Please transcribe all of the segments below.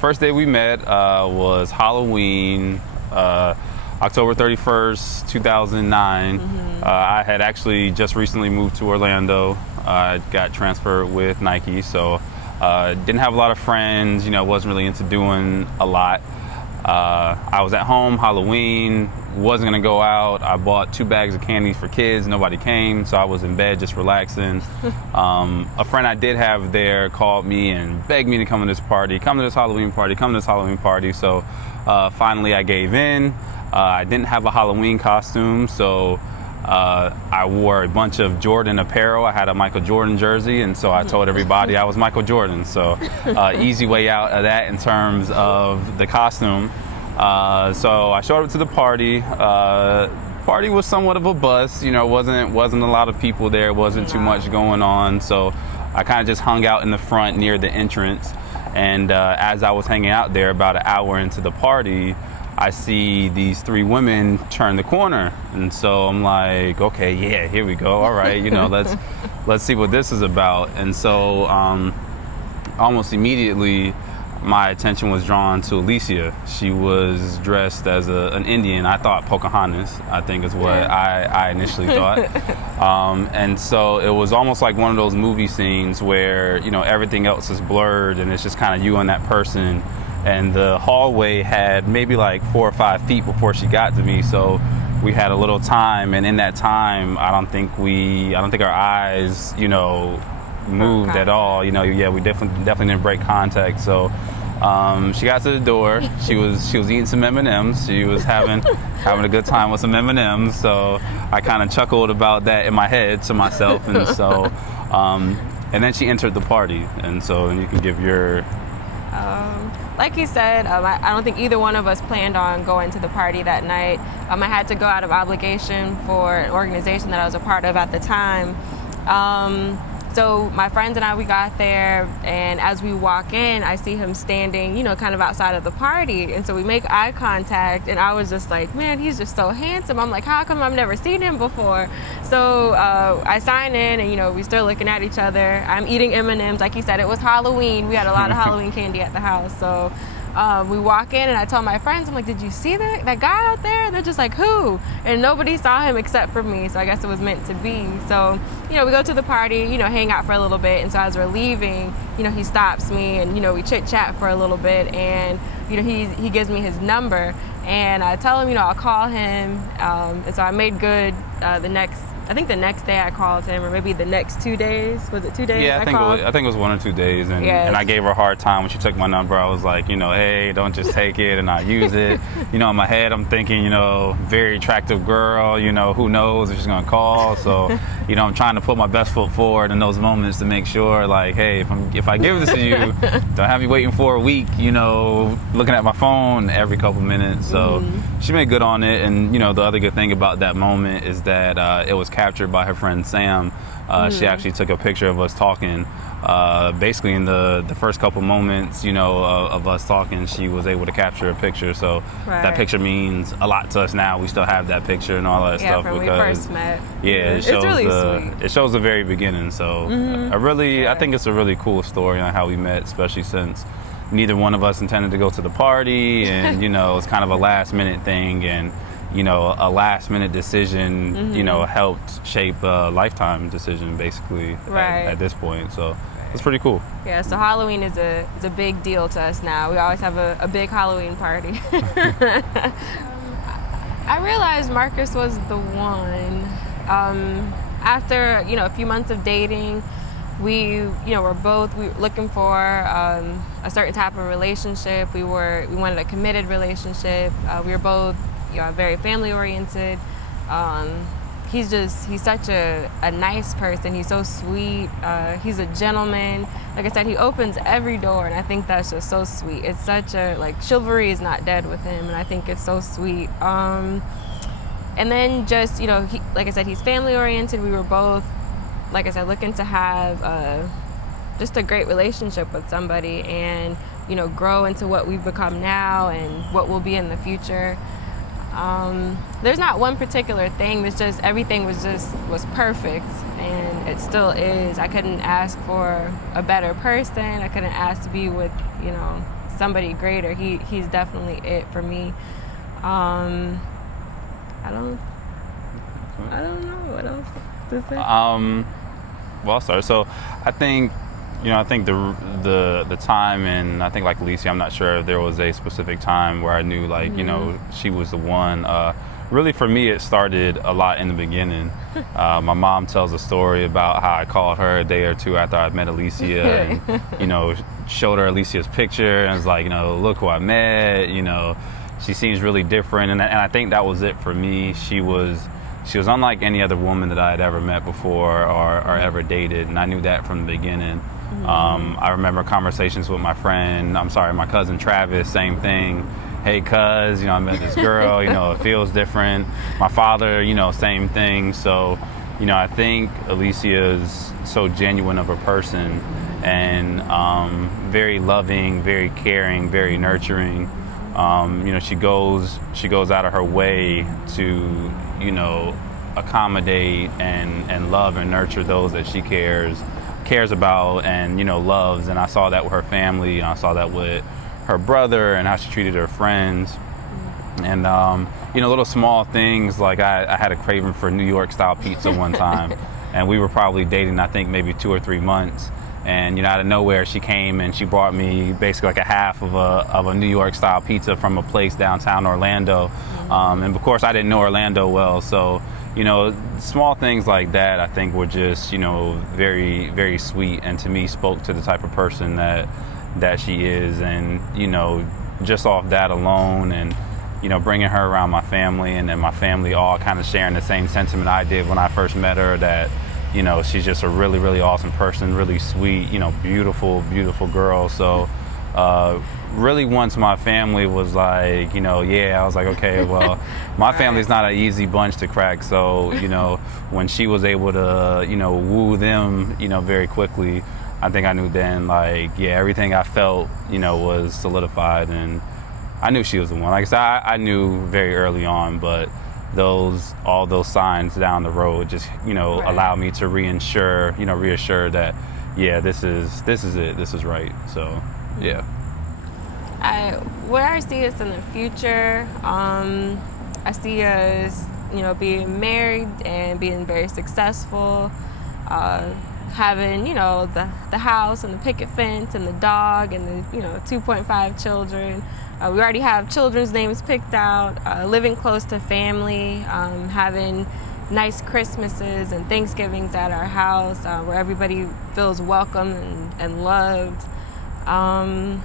first day we met was Halloween, October 31st, 2009. I had actually just recently moved to Orlando. I got transferred with Nike, so didn't have a lot of friends, wasn't really into doing a lot. I was at home Halloween, wasn't gonna go out. I bought 2 bags of candy for kids, nobody came, so I was in bed just relaxing. A friend I did have there called me and begged me to come to this party, come to this Halloween party, so finally I gave in. I didn't have a Halloween costume, so I wore a bunch of Jordan apparel. I had a Michael Jordan jersey, and so I told everybody I was Michael Jordan. So easy way out of that in terms of the costume. So I showed up to the party. Party was somewhat of a bust. Wasn't a lot of people there. Wasn't too much going on. So I kind of just hung out in the front near the entrance. And as I was hanging out there, about an hour into the party, I see these 3 women turn the corner, and so I'm like, okay, yeah, here we go. All right, let's see what this is about. And so almost immediately, my attention was drawn to Alicia. She was dressed as an Indian. I thought Pocahontas, I think is what I initially thought. And so it was almost like one of those movie scenes where everything else is blurred, and it's just kind of you and that person. And the hallway had maybe like 4 or 5 feet before she got to me, so we had a little time, and in that time I don't think our eyes moved at all. We definitely didn't break contact. So she got to the door. She was eating some M&Ms. She was having a good time with some M&Ms, so I kind of chuckled about that in my head to myself. And so and then she entered the party, and so you can give your like you said, I don't think either one of us planned on going to the party that night. I had to go out of obligation for an organization that I was a part of at the time. So my friends and I, we got there, and as we walk in, I see him standing, kind of outside of the party. And so we make eye contact, and I was just like, man, he's just so handsome. I'm like, how come I've never seen him before? So I sign in, and, we still looking at each other. I'm eating M&Ms. Like you said, it was Halloween. We had a lot of Halloween candy at the house. So we walk in, and I told my friends, I'm like, did you see that guy out there? And they're just like, who? And nobody saw him except for me, so I guess it was meant to be. So, we go to the party, hang out for a little bit, and so as we're leaving, he stops me, and, we chit-chat for a little bit, and, he gives me his number, and I tell him, I'll call him, and so I made good I think the next day I called him, or maybe the next 2 days. Was it 2 days? Yeah, I think it was 1 or 2 days, and I gave her a hard time when she took my number. I was like, hey, don't just take it and not use it. In my head, I'm thinking, very attractive girl. Who knows if she's gonna call? So, I'm trying to put my best foot forward in those moments to make sure, like, hey, if I give this to you, don't have me waiting for a week. Looking at my phone every couple minutes. So she made good on it, and the other good thing about that moment is that it was captured by her friend Sam. She actually took a picture of us talking. Basically in the first couple moments, of us talking, she was able to capture a picture. So that picture means a lot to us now. We still have that picture and all that stuff from because we first met. It shows really sweet. It shows the very beginning. So I think it's a really cool story on how we met, especially since neither one of us intended to go to the party, and it's kind of a last minute thing, and a last-minute decision, helped shape a lifetime decision, basically, at this point. So it's pretty cool. Yeah, so Halloween is a big deal to us now. We always have a big Halloween party. I realized Marcus was the one. After, a few months of dating, we were looking for a certain type of relationship. We wanted a committed relationship. We were both very family oriented. He's such a nice person. He's so sweet. He's a gentleman. Like I said, he opens every door, and I think that's just so sweet. It's such chivalry is not dead with him, and I think it's so sweet. And then just, like I said, he's family oriented. We were both, like I said, looking to have just a great relationship with somebody, and, grow into what we've become now and what we'll be in the future. There's not one particular thing. It's just everything was perfect, and it still is. I couldn't ask for a better person. I couldn't ask to be with somebody greater. He's definitely it for me. I don't know what else to say. Well, I'll start. So I think, the time, and I think like Alicia, I'm not sure if there was a specific time where I knew like, she was the one. Really for me, it started a lot in the beginning. My mom tells a story about how I called her a day or two after I met Alicia and, showed her Alicia's picture and was like, look who I met, she seems really different. And I think that was it for me. She was unlike any other woman that I had ever met before or ever dated, and I knew that from the beginning. I remember conversations with my cousin Travis, same thing. Hey, cuz, I met this girl, it feels different. My father, same thing. So, I think Alicia is so genuine of a person and very loving, very caring, very nurturing. She goes out of her way to, accommodate and love and nurture those that she cares about and, loves. And I saw that with her family, and I saw that with her brother and how she treated her friends. And, little small things like I had a craving for New York style pizza one time, and we were probably dating, I think maybe 2 or 3 months. And, out of nowhere, she came and she brought me basically like a half of a New York style pizza from a place downtown Orlando. And of course, I didn't know Orlando well. So, small things like that, I think were just, very, very sweet. And to me, spoke to the type of person that she is. And, just off that alone and, bringing her around my family and then my family all kind of sharing the same sentiment I did when I first met her, that, she's just a really, really awesome person, really sweet, beautiful, beautiful girl. So really once my family was like, I was like, okay, well, my family's not an easy bunch to crack. So, when she was able to, woo them, very quickly, I think I knew then, like, everything I felt, was solidified, and I knew she was the one. Like I said, I knew very early on, but all those signs down the road just, allow me to reassure that, this is it, this is right. So, yeah. Where I see us in the future, I see us, being married and being very successful, having, the house and the picket fence and the dog and the, 2.5 children. We already have children's names picked out, living close to family, having nice Christmases and Thanksgivings at our house, where everybody feels welcome and loved. I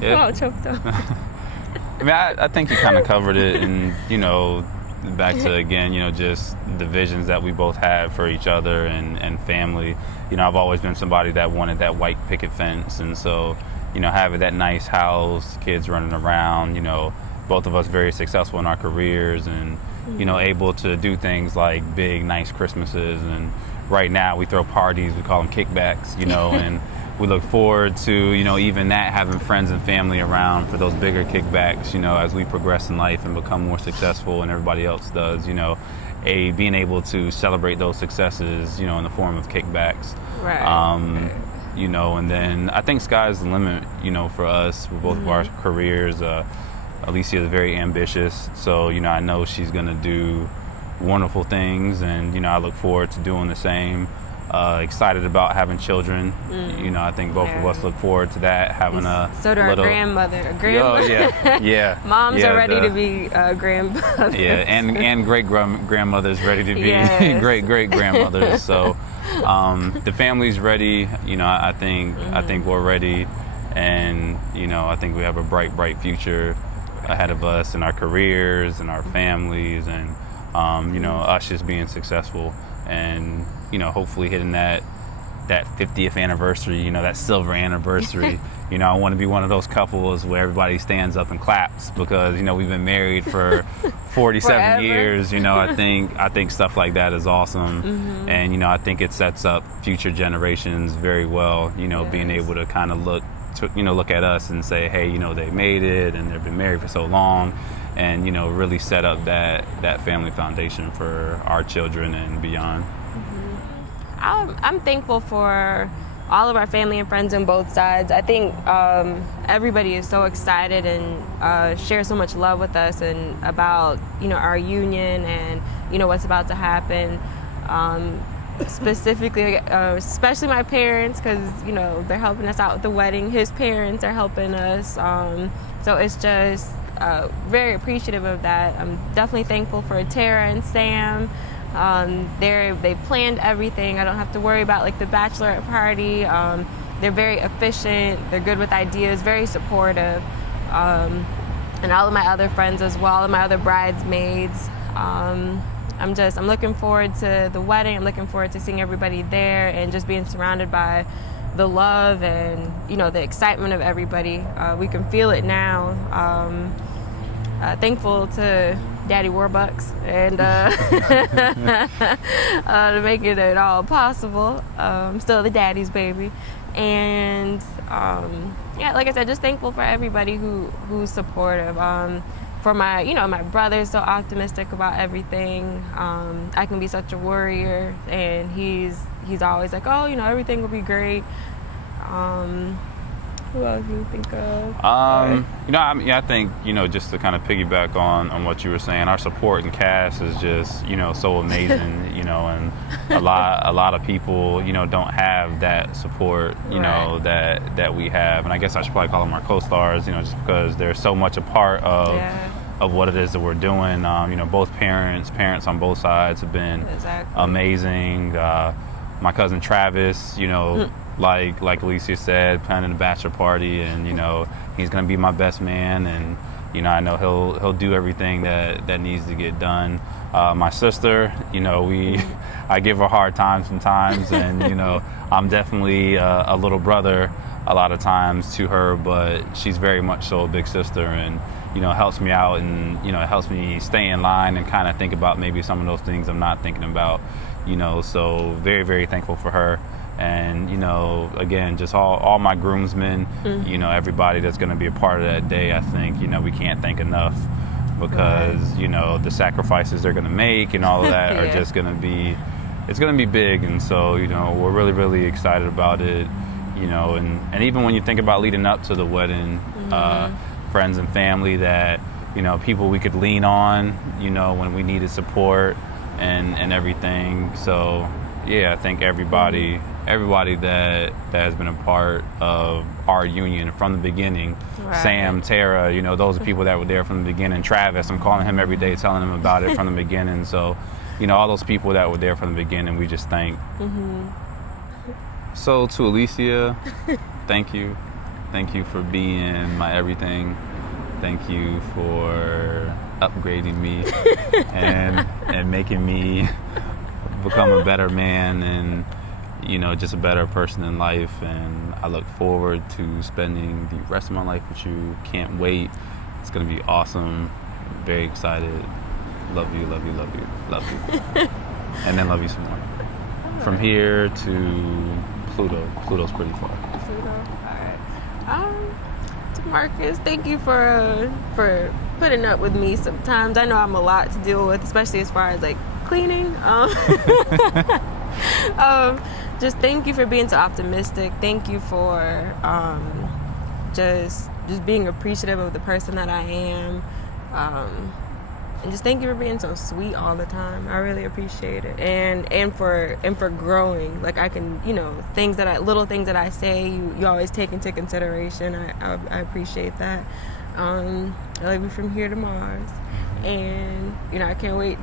feel all choked up. I mean, I think you kind of covered it, and back to again, just the visions that we both have for each other and family. I've always been somebody that wanted that white picket fence, and so having that nice house, kids running around, both of us very successful in our careers, and able to do things like big, nice Christmases. And right now we throw parties, we call them kickbacks, and we look forward to, even that, having friends and family around for those bigger kickbacks, as we progress in life and become more successful and everybody else does, being able to celebrate those successes, in the form of kickbacks. Right. And then I think sky's the limit, for us, for both of our careers. Alicia is very ambitious, so, I know she's going to do wonderful things, and, I look forward to doing the same. Excited about having children. I think both of us look forward to that, having so do our grandmother. Oh, yeah. Moms are ready to be grandmothers. Yeah, and great grandmothers ready to be great grandmothers. So the family's ready. I think we're ready, and I think we have a bright future ahead of us in our careers and our families, and us just being successful, and hopefully hitting that 50th anniversary, that silver anniversary. I want to be one of those couples where everybody stands up and claps because we've been married for 47 Forever. years. I think stuff like that is awesome, and I think it sets up future generations very well. Being able to kind of look at us and say, hey, they made it and they've been married for so long, and really set up that family foundation for our children and beyond. I'm thankful for all of our family and friends on both sides. I think everybody is so excited and shares so much love with us and about, you know, our union and, you know, what's about to happen. Specifically, especially my parents, because, you know, they're helping us out with the wedding. His parents are helping us. So it's just very appreciative of that. I'm definitely thankful for Tara and Sam. They planned everything. I don't have to worry about like the bachelorette party. They're very efficient. They're good with ideas, very supportive. And all of my other friends as well, and my other bridesmaids. I'm looking forward to the wedding. I'm looking forward to seeing everybody there and just being surrounded by the love and, you know, the excitement of everybody. We can feel it now. Thankful to Daddy Warbucks and to make it all possible. I'm still the daddy's baby. And yeah, like I said, just thankful for everybody who's supportive. For my, you know, my brother's so optimistic about everything. I can be such a worrier, and he's always like, oh, you know, everything will be great. Who else do you think of? You know, I think, you know, just to kind of piggyback on what you were saying, our support and cast is just, you know, so amazing, you know, and a lot of people, you know, don't have that support, you know, that we have. And I guess I should probably call them our co-stars, you know, just because they're so much a part of what it is that we're doing. You know, both parents on both sides have been amazing. My cousin Travis, you know, like Alicia said, planning a bachelor party, and, you know, he's gonna be my best man, and, you know, I know he'll do everything that needs to get done. My sister, you know, I give her a hard time sometimes, and, you know, I'm definitely a little brother a lot of times to her, but she's very much so a big sister, and, you know, helps me out, and, you know, it helps me stay in line and kind of think about maybe some of those things I'm not thinking about, you know, so very, very thankful for her. And, you know, again, just all my groomsmen, you know, everybody that's going to be a part of that day. I think, you know, we can't thank enough, because, you know, the sacrifices they're going to make and all of that are just going to be, it's going to be big. And so, you know, we're really, really excited about it, you know, and even when you think about leading up to the wedding, friends and family that, you know, people we could lean on, you know, when we needed support and everything. So, yeah, I think everybody that has been a part of our union from the beginning, Sam, Tara, you know, those are people that were there from the beginning. Travis, I'm calling him every day, telling him about it from the beginning. So, you know, all those people that were there from the beginning, we just thank. So to Alicia, thank you. Thank you for being my everything. Thank you for upgrading me and making me become a better man, and, you know, just a better person in life. And I look forward to spending the rest of my life with you. Can't wait. It's gonna be awesome. Very excited. Love you, love you, love you, love you. And then love you some more. From here to Pluto. Pluto's pretty far. Pluto. All right. To Marcus, thank you for putting up with me sometimes. I know I'm a lot to deal with, especially as far as like cleaning. Just thank you for being so optimistic. Thank you for just being appreciative of the person that I am. And just thank you for being so sweet all the time. I really appreciate it. And for growing. Like, I can, you know, little things that I say, you always take into consideration. I appreciate that. I love you from here to Mars. And, you know, I can't wait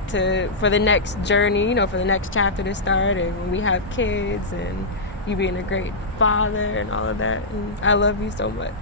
for the next journey, you know, for the next chapter to start, and when we have kids, and you being a great father and all of that. And I love you so much.